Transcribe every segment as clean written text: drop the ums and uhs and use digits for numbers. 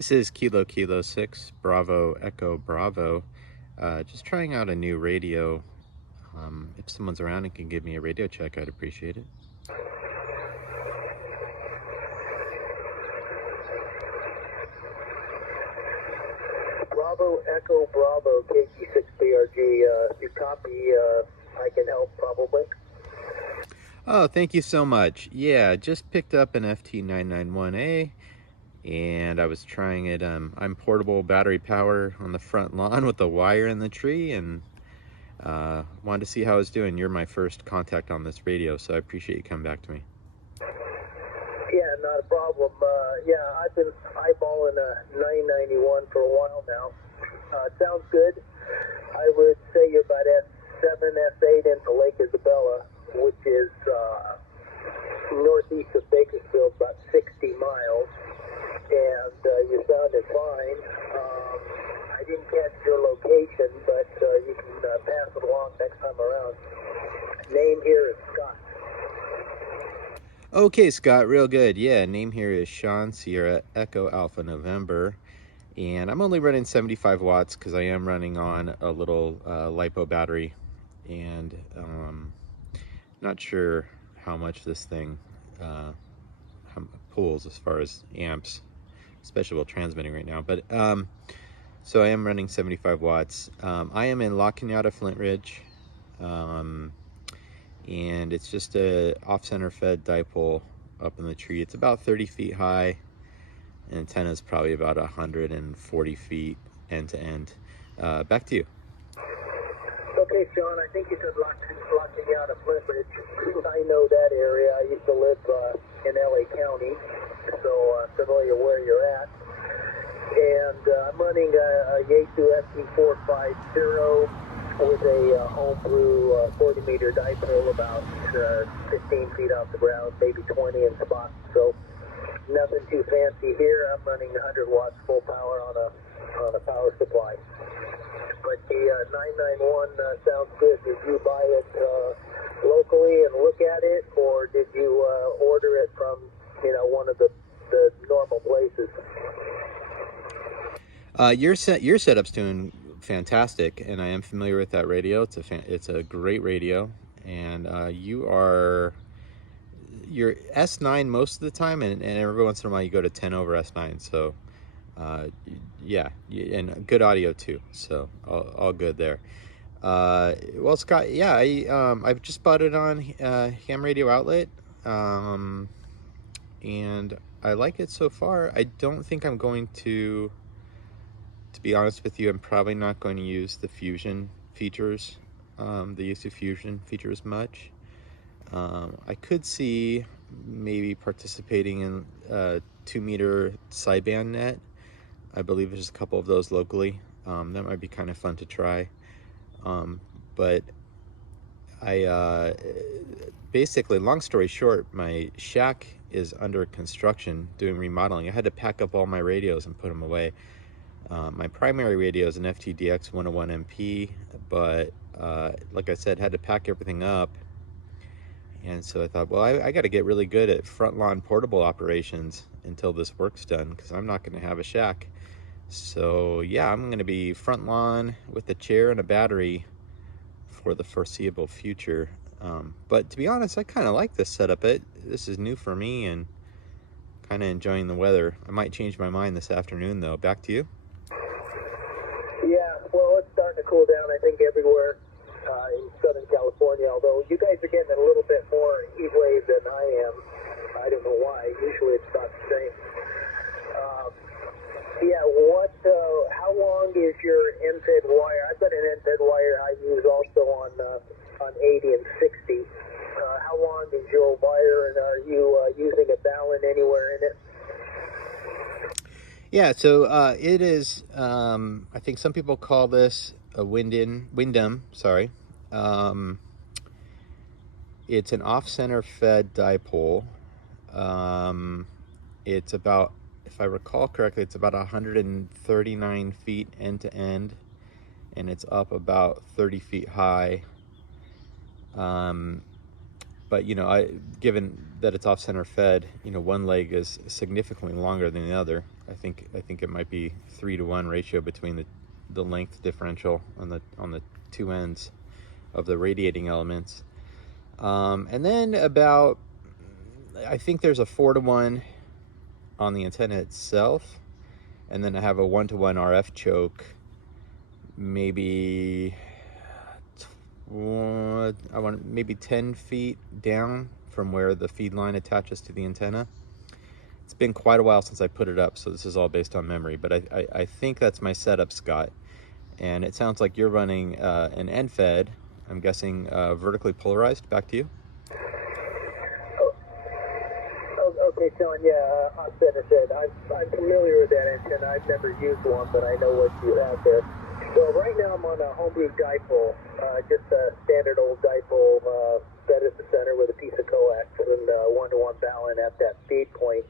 This is Kilo 6 Bravo Echo Bravo. Just trying out a new radio. If someone's around and can give me a radio check, I'd appreciate it. Bravo Echo Bravo KG6BRG. You copy? I can help probably. Oh, thank you so much. Yeah, just picked up an FT-991A and I was trying it. I'm portable battery power on the front lawn with a wire in the tree, and wanted to see how it's doing. You're my first contact on this radio, so I appreciate you coming back to me. Yeah, not a problem. Yeah, I've been eyeballing a 991 for a while now. Sounds good. I would say you're about S7, S8 into Lake Isabella, which is northeast of Bakersfield, about 60 miles. And your sound is fine. I didn't catch your location, but you can pass it along next time around. Name here is Scott. Okay, Scott, real good. Yeah, name here is Sean Sierra Echo Alpha November, and I'm only running 75 watts because I am running on a little LiPo battery, and not sure how much this thing pulls as far as amps, especially while transmitting right now. But so I am running 75 watts. I am in La Cañada, Flint Ridge. And it's just a off-center fed dipole up in the tree. It's about 30 feet high. The antenna is probably about 140 feet end to end. Back to you. Okay, Sean, I think you said La Cañada, Flint Ridge. I know that area. I used to live in LA County, so familiar where you're at. And I'm running a Yaesu FT-450 with a homebrew 40-meter dipole about 15 feet off the ground, maybe 20 in spots. So nothing too fancy here. I'm running 100 watts full power on a power supply. But the 991 sounds good. Did you buy it locally and look at it, or did you order it from one of the normal places? Your setup's doing fantastic, and I am familiar with that radio. It's a great radio, and you're S9 most of the time, and every once in a while you go to 10 over S9. So yeah, and good audio too. So all good there. Well, Scott, yeah, I've just bought it on Ham Radio Outlet, and I like it so far. I don't think I'm going to be honest with you, I'm probably not going to use the Fusion features, the Yaesu Fusion features much. I could see maybe participating in 2-meter sideband net. I believe there's a couple of those locally. That might be kind of fun to try. But I basically, long story short, my shack is under construction, doing remodeling. I had to pack up all my radios and put them away. My primary radio is an FT-DX 101MP, but like I said, had to pack everything up. And so I thought, well, I got to get really good at front lawn portable operations until this work's done, because I'm not going to have a shack. So yeah, I'm going to be front lawn with a chair and a battery for the foreseeable future. But to be honest, I kind of like this setup. This is new for me, and kind of enjoying the weather. I might change my mind this afternoon, though. Back to you. Yeah, well, it's starting to cool down, I think, everywhere in Southern California, although you guys are getting a little bit more heat wave than I am. I don't know why. Usually it's about the same. Yeah, how long is your end-fed wire? I've got an end-fed wire I use also on 80 and 60. How long is your wire, and are you using a balun anywhere in it? Yeah, so it is, I think some people call this a Windom, sorry. It's an off-center fed dipole. It's about, if I recall correctly, it's about 139 feet end to end, and it's up about 30 feet high. But given that it's off-center fed, one leg is significantly longer than the other. I think it might be 3-to-1 ratio between the length differential on the two ends of the radiating elements. And then about, I think there's a 4-to-1 on the antenna itself, and then I have a 1-to-1 RF choke, maybe maybe 10 feet down from where the feed line attaches to the antenna. It's been quite a while since I put it up, so this is all based on memory, but I think that's my setup, Scott. And it sounds like you're running an end fed, I'm guessing vertically polarized. Back to you. Okay, Sean, yeah, I'm familiar with that antenna. I've never used one, but I know what you have there. So right now I'm on a homebrew dipole, just a standard old dipole fed at the center with a piece of coax and 1-to-1 balun at that feed point.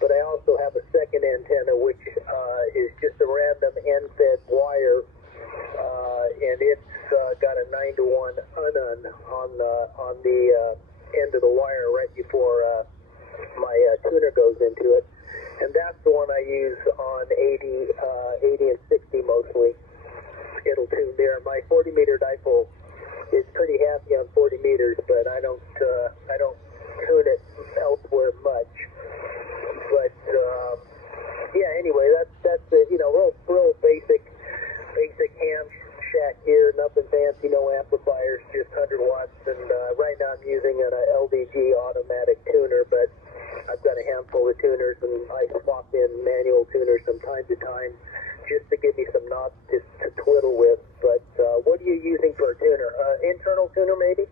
But I also have a second antenna, which is just a random end-fed wire, and it's got a 9-to-1 unun on the end of the wire right before my tuner goes into it. And that's the one I use on 80 and 60 mostly. It'll tune there. My 40-meter dipole is pretty happy on 40 meters, but I don't tune it elsewhere much. But yeah, anyway, that's it. You know, real basic ham shack here, nothing fancy, no amplifiers, just 100 watts. And right now I'm using an LDG automatic tuner, but I've got a handful of tuners, and I swap in manual tuners from time to time just to give me some knobs to twiddle with. But what are you using for a tuner? Internal tuner, maybe?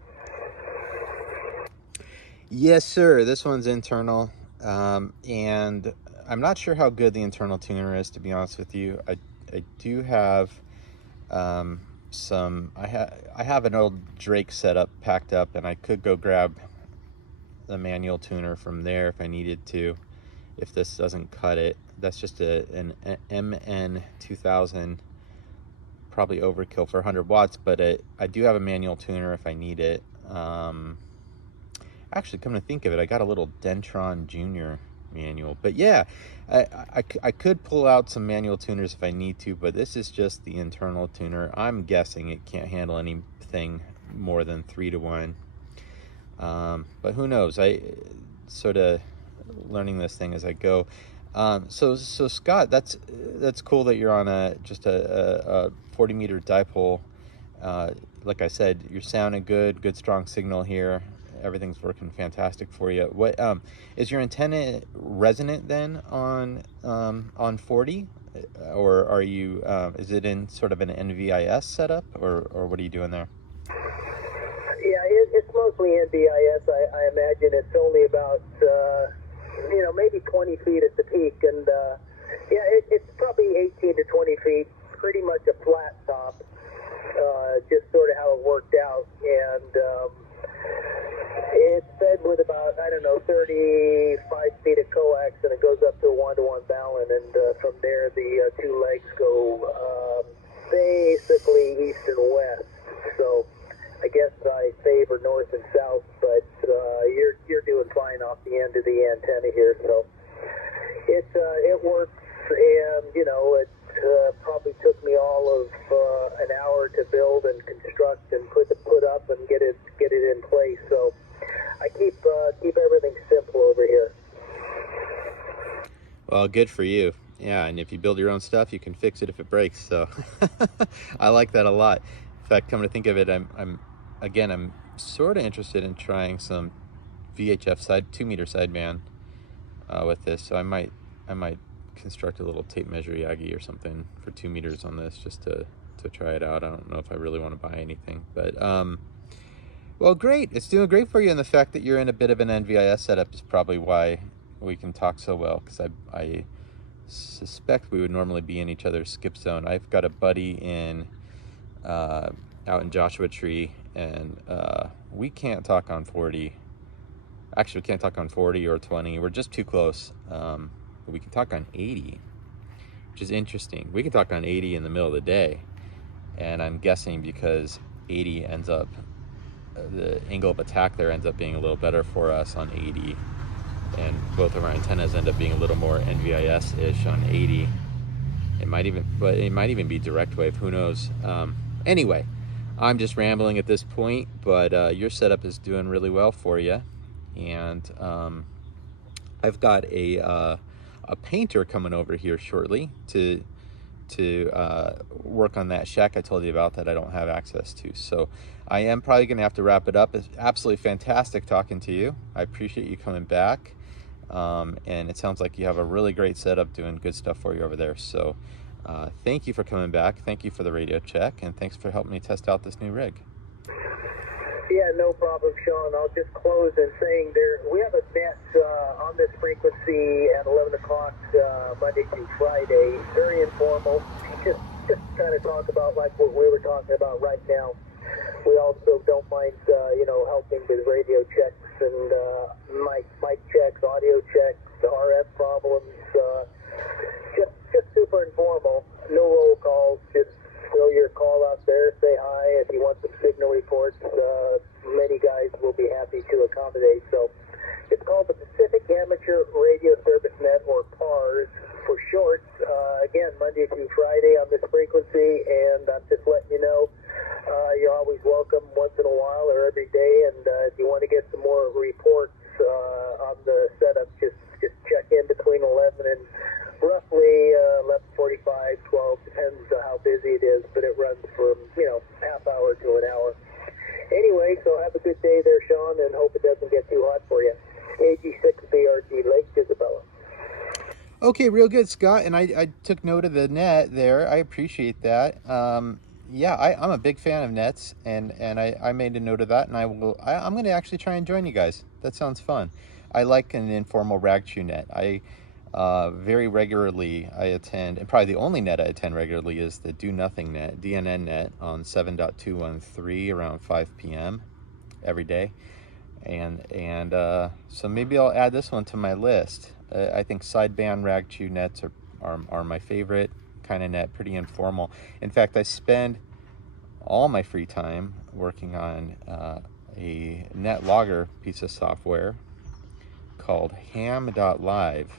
Yes, sir. This one's internal. And I'm not sure how good the internal tuner is, to be honest with you. I do have I have an old Drake setup packed up, and I could go grab the manual tuner from there if I needed to, if this doesn't cut it. That's just an MN 2000, probably overkill for 100 watts, but I do have a manual tuner if I need it. Actually, come to think of it, I got a little Dentron Junior manual. But yeah, I could pull out some manual tuners if I need to, but this is just the internal tuner. I'm guessing it can't handle anything more than 3-to-1. But who knows? I sort of learning this thing as I go. So Scott, that's cool that you're on just a 40-meter dipole. Like I said, you're sounding good strong signal here. Everything's working fantastic for you. What is your antenna resonant then on 40, or are you is it in sort of an NVIS setup, or what are you doing there? Yeah, it's mostly NVIS. I imagine it's only about maybe 20 feet at the peak, and yeah, it's probably 18 to 20 feet, pretty much a flat top. Just sort of how it worked out, and it's fed with about, 35 feet of coax, and it goes up to a 1-to-1 balun, and from there the two legs go basically east and west. So I guess I favor north and south, but you're doing fine off the end of the antenna here. So it works, and it probably took me all of an hour to build and construct and put up and get it in place. So I keep everything simple over here. Well, good for you. Yeah, and if you build your own stuff, you can fix it if it breaks. So I like that a lot. In fact, come to think of it, I'm sort of interested in trying some VHF 2-meter sideband with this. So I might construct a little tape measure Yagi or something for 2 meters on this, just to try it out. I don't know if I really want to buy anything, but well, great. It's doing great for you, and the fact that you're in a bit of an NVIS setup is probably why we can talk so well, because I suspect we would normally be in each other's skip zone. I've got a buddy in out in Joshua Tree, and we can't talk on 40. Actually, we can't talk on 40 or 20. We're just too close. But we can talk on 80, which is interesting. We can talk on 80 in the middle of the day, and I'm guessing because 80 ends up, the angle of attack there ends up being a little better for us on 80 and both of our antennas end up being a little more NVIS-ish on 80. It might even be direct wave. Who knows? Anyway, I'm just rambling at this point, but your setup is doing really well for you, and I've got a painter coming over here shortly to work on that shack I told you about that I don't have access to. So I am probably going to have to wrap it up. It's absolutely fantastic talking to you. I appreciate you coming back. And it sounds like you have a really great setup doing good stuff for you over there. So thank you for coming back. Thank you for the radio check. And thanks for helping me test out this new rig. Yeah, no problem, Sean. I'll just close in saying we have a net on this frequency at 11 o'clock Monday through Friday. Very informal. Just kind of talk about like what we were talking about right now. We also don't mind, helping with radio checks and mic checks, audio checks, RF problems. Just super informal. No roll calls. Just throw your call out there. Say hi. If you want some signal reports, many guys will be happy to accommodate. So it's called the Pacific Amateur Radio Service Net, or PARS for short. Again, Monday through Friday on this frequency, and I'm just letting you know. You're always welcome once in a while or every day, and if you want to get some more reports on the setup, just check in between 11 and roughly 11:45, 12, depends how busy it is, but it runs from, half hour to an hour. Anyway, so have a good day there, Sean, and hope it doesn't get too hot for you. AG6BRG, Lake Isabella. Okay, real good, Scott. And I took note of the net there. I appreciate that. Yeah, I'm a big fan of nets, and I made a note of that, and I'm going to actually try and join you guys. That sounds fun. I like an informal rag chew net. I very regularly I attend, and probably the only net I attend regularly is the Do Nothing net, DNN net, on 7.213 around 5 p.m. every day. And so maybe I'll add this one to my list. I think sideband rag chew nets are my favorite kind of net, pretty informal. In fact, I spend all my free time working on a net logger piece of software called ham.live,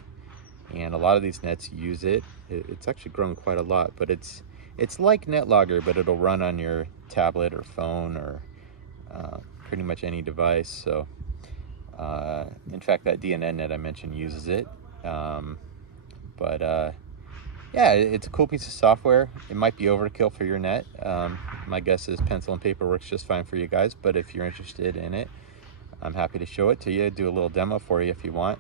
and a lot of these nets use it. It's actually grown quite a lot, but it's like NetLogger, but it'll run on your tablet or phone or pretty much any device. So in fact, that DNN net I mentioned uses it, yeah, it's a cool piece of software. It might be overkill for your net. My guess is pencil and paper works just fine for you guys, but if you're interested in it, I'm happy to show it to you, do a little demo for you if you want.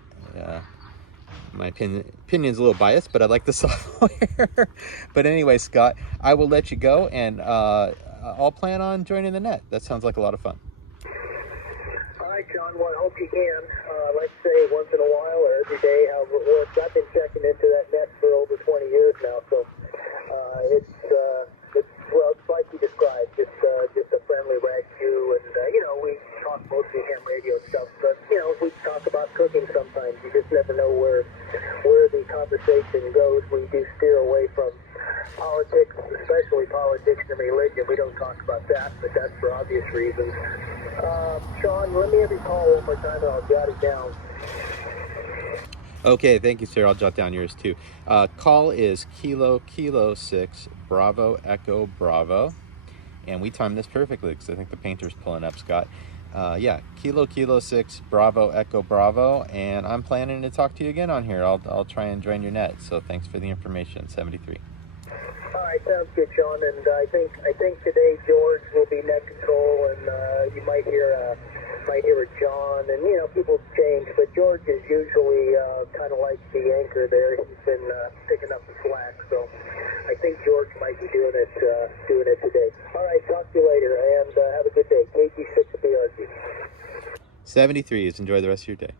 My opinion's a little biased, but I like the software. But anyway, Scott, I will let you go, and I'll plan on joining the net. That sounds like a lot of fun. All right, John. Well, I hope you can. Like I say, once in a while or every day, however it works. I've been checking into that net for over 20 years now, so it's like you described, just a friendly rag chew, and we talk mostly ham radio stuff, but we talk about cooking sometimes. You just never know where the conversation goes. We do steer away from politics, especially politics and religion. We don't talk about that, but that's for obvious reasons. Sean, let me have your call one more time, and I'll jot it down. Okay, thank you, sir. I'll jot down yours too. Call is Kilo 6 Bravo Echo Bravo, and we timed this perfectly because I think the painter's pulling up, Scott. Yeah, Kilo 6 Bravo Echo Bravo, and I'm planning to talk to you again on here. I'll try and join your net. So thanks for the information. 73. All right, sounds good, Sean. And I think today George will be net control, and you might hear a John, and people change, but George is usually kind of like the anchor there. He's been picking up the slack, so I think George might be doing it today. All right, talk to you later, and have a good day. KG6BRG. 73 is enjoy the rest of your day.